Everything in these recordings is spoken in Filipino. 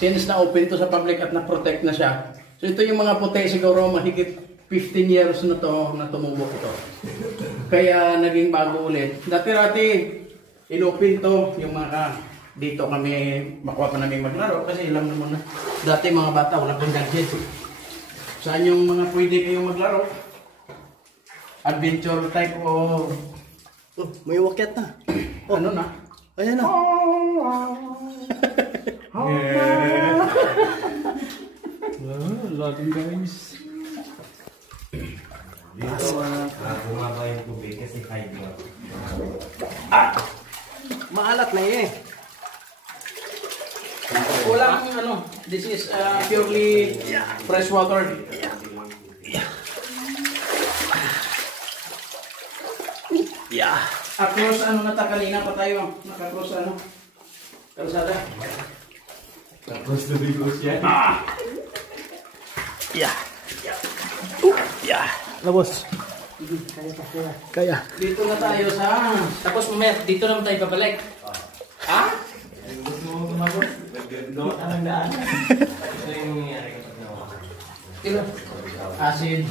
since na-open to sa public at na-protect na siya. So ito yung mga puti siguro mahigit 15 years na to na tumubo ito. Kaya naging bago ulit. Dati-rati inopen to yung mga dito kami makuha pa namin maglaro kasi alam naman na dati mga bata wala pang gadget. Saan yung mga pwede kayong maglaro? Adventure type o may wakyat na. ano na? Ayan na. Laging guys. Dito, bumaba yung tubig kasi high blood. Maalat na eh. Walang ano, this is purely fresh water. Yeah. Across ano na kanina pa tayo, naka-cross ano? Kalsada. Tapos nabigos yan. Yeah. Yeah. Labos. Kaya. Dito na tayo sa... Tapos mamaya, dito naman tayo babalik. Ha? Gusto mo tumabot? Nagdoon ka ng daan. Ito yung nangyayari kapag Dito. Acid.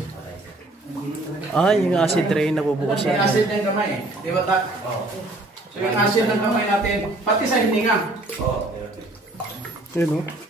Yung acid rain nabubukas May na. acid ng kamay eh. Di ba tak? So yung acid ng kamay natin, pati sa hininga. Oo. Yun o.